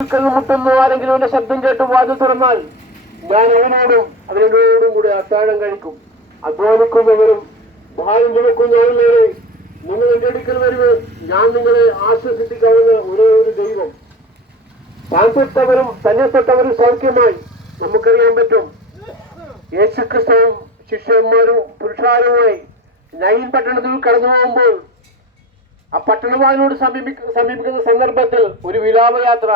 മുട്ടുന്നു ആരെങ്കിലും എന്റെ ശബ്ദം കേട്ട് വാതിൽ തുറന്നാൽ ഞാൻ അവനോടും കൂടെ അത്താഴം കഴിക്കും. അധ്വാനിക്കുന്നവരും ഭാരം ചുമക്കുന്നവരെ നിങ്ങൾ എന്റെ അടുക്കൽ വരുവ്, ഞാൻ നിങ്ങളെ ആശ്വസിപ്പിക്കാവുന്ന ഒരേ ഒരു ദൈവം. താൻ തൊട്ടവരും തന്നെ തൊട്ടവരും സൗഖ്യമായി നമുക്കറിയാൻ പറ്റും. യേശുക്രിസ്തുവും ശിഷ്യന്മാരും പുരുഷാരവുമായി നൈൻ പട്ടണത്തിൽ കടന്നു പോകുമ്പോൾ ആ പട്ടണവാനോട് സമീപിക്കുന്ന സന്ദർഭത്തിൽ ഒരു വിലാപയാത്ര,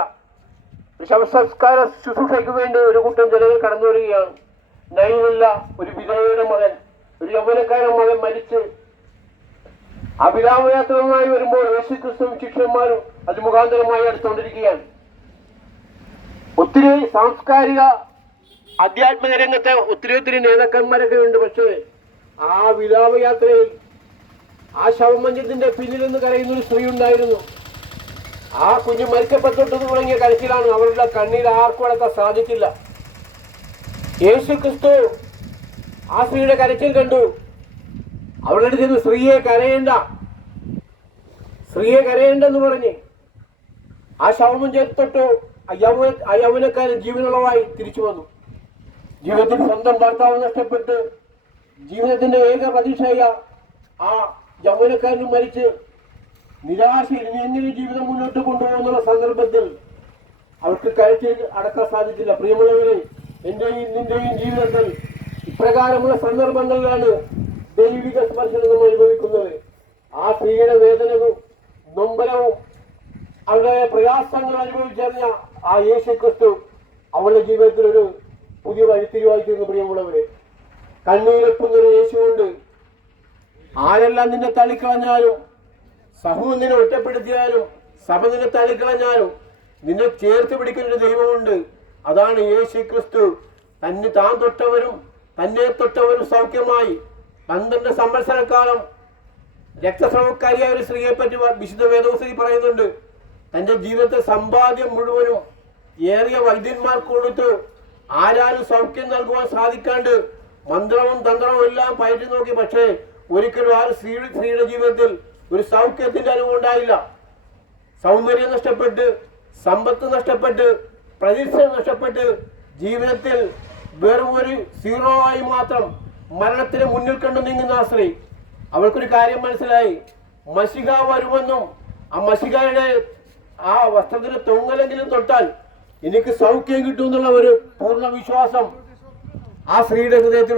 ശവസംസ്കാര ശുശ്രൂഷയ്ക്ക് വേണ്ടി ഒരു കൂട്ടം ജനങ്ങൾ കടന്നു വരികയാണ്. നൈനുള്ള ഒരു വിധവയുടെ മകൻ, ഒരു യൗവനക്കാരൻ മകൻ മരിച്ച് ആ വിലാപയാത്രയുമായി വരുമ്പോൾ യേശുക്രിസ്തുവും ശിഷ്യന്മാരും അത് മുഖാന്തരമായി അടുത്തുകൊണ്ടിരിക്കുകയാണ്. ഒത്തിരി സാംസ്കാരിക ആധ്യാത്മിക രംഗത്തെ ഒത്തിരി നേതാക്കന്മാരൊക്കെ ഉണ്ട്. പക്ഷേ ആ വിലാപയാത്രയിൽ ആ ശവമഞ്ചത്തിന്റെ പിന്നിൽ നിന്ന് കരയുന്ന ഒരു സ്ത്രീ ഉണ്ടായിരുന്നു. ആ കുഞ്ഞ് മരിക്കപ്പെട്ടു തുടങ്ങിയ കരച്ചിലാണ്. അവരുടെ കണ്ണീർ ആർക്കും അടക്കാൻ സാധിച്ചില്ല. യേശു ക്രിസ്തു ആ സ്ത്രീയുടെ കരച്ചിൽ കണ്ടു. അവളുടെ അടുത്ത് സ്ത്രീയെ കരയേണ്ടെന്ന് പറഞ്ഞ് ആ ശവമഞ്ചത്തൊട്ട് ആ യൗവനക്കാരൻ ജീവനുള്ളവായി തിരിച്ചു വന്നു. ജീവിതത്തിൽ സ്വന്തം ഭർത്താവ് നഷ്ടപ്പെട്ട് ജീവിതത്തിന്റെ ഏക പ്രതീക്ഷയായ ആ യൗവനക്കാരനും മരിച്ച് നിരാശയിൽ എങ്ങനെ ജീവിതം മുന്നോട്ട് കൊണ്ടുപോകുന്ന സന്ദർഭത്തിൽ അവർക്ക് കരച്ചിൽ അടക്കാൻ സാധിച്ചില്ല. പ്രിയമുള്ളവരെ, എന്റെയും നിന്റെയും ജീവിതത്തിൽ ഇപ്രകാരമുള്ള സന്ദർഭങ്ങളിലാണ് ദൈവിക സ്പർശനം നമ്മൾ അനുഭവിക്കുന്നത്. ആ സ്ത്രീയുടെ വേദനവും നൊമ്പരവും അവരുടെ പ്രയാസങ്ങൾ അനുഭവിച്ചറിഞ്ഞ ആ യേശു ക്രിസ്തു അവളുടെ ജീവിതത്തിൽ ഒരു പുതിയ വഴിത്തിരിവായി തീർന്നു. പ്രിയമുള്ളവരെ, കണ്ണീരൊപ്പുന്നൊരു യേശുവുണ്ട്. ആരെല്ലാം നിന്നെ തള്ളിക്കളഞ്ഞാലും, സമൂഹം നിന്നെ ഒറ്റപ്പെടുത്തിയാലും, സഭ നിന്നെ തള്ളിക്കളഞ്ഞാലും നിന്നെ ചേർത്ത് പിടിക്കുന്നൊരു ദൈവമുണ്ട്. അതാണ് യേശു ക്രിസ്തു. താൻ തൊട്ടവരും തന്നെ തൊട്ടവരും സൗഖ്യമായി. 12 സംവത്സരക്കാലം രക്തസ്രവക്കാരിയായ ഒരു സ്ത്രീയെ പറ്റി വിശുദ്ധ വേദപുസ്തകത്തിൽ പറയുന്നുണ്ട്. തന്റെ ജീവിതത്തെ സമ്പാദ്യം മുഴുവനും ഏറിയ വൈദ്യന്മാർക്ക് കൊടുത്ത് ആരാലും സൗഖ്യം നൽകുവാൻ സാധിക്കാണ്ട് മന്ത്രവും തന്ത്രവും എല്ലാം പയറ്റി നോക്കി. പക്ഷേ ഒരിക്കലും ആ സ്ത്രീയുടെ ജീവിതത്തിൽ ഒരു സൗഖ്യത്തിന്റെ അനുഭവം ഉണ്ടായില്ല. സൗന്ദര്യം നഷ്ടപ്പെട്ട്, സമ്പത്ത് നഷ്ടപ്പെട്ട്, പ്രതീക്ഷ നഷ്ടപ്പെട്ട് ജീവിതത്തിൽ വെറും ഒരു സീറോ ആയി മാത്രം മരണത്തിന് മുന്നിൽ കണ്ടു നീങ്ങുന്ന ആ സ്ത്രീ, അവൾക്കൊരു കാര്യം മനസ്സിലായി. മശിഹ വരുമെന്നും ആ മശിഹയുടെ ആ വസ്ത്രത്തിന്റെ തൊങ്ങലെങ്കിലും തൊട്ടാൽ എനിക്ക് സൗഖ്യം കിട്ടും എന്നുള്ള ഒരു പൂർണ്ണ വിശ്വാസം ആ സ്ത്രീയുടെ ഹൃദയത്തിൽ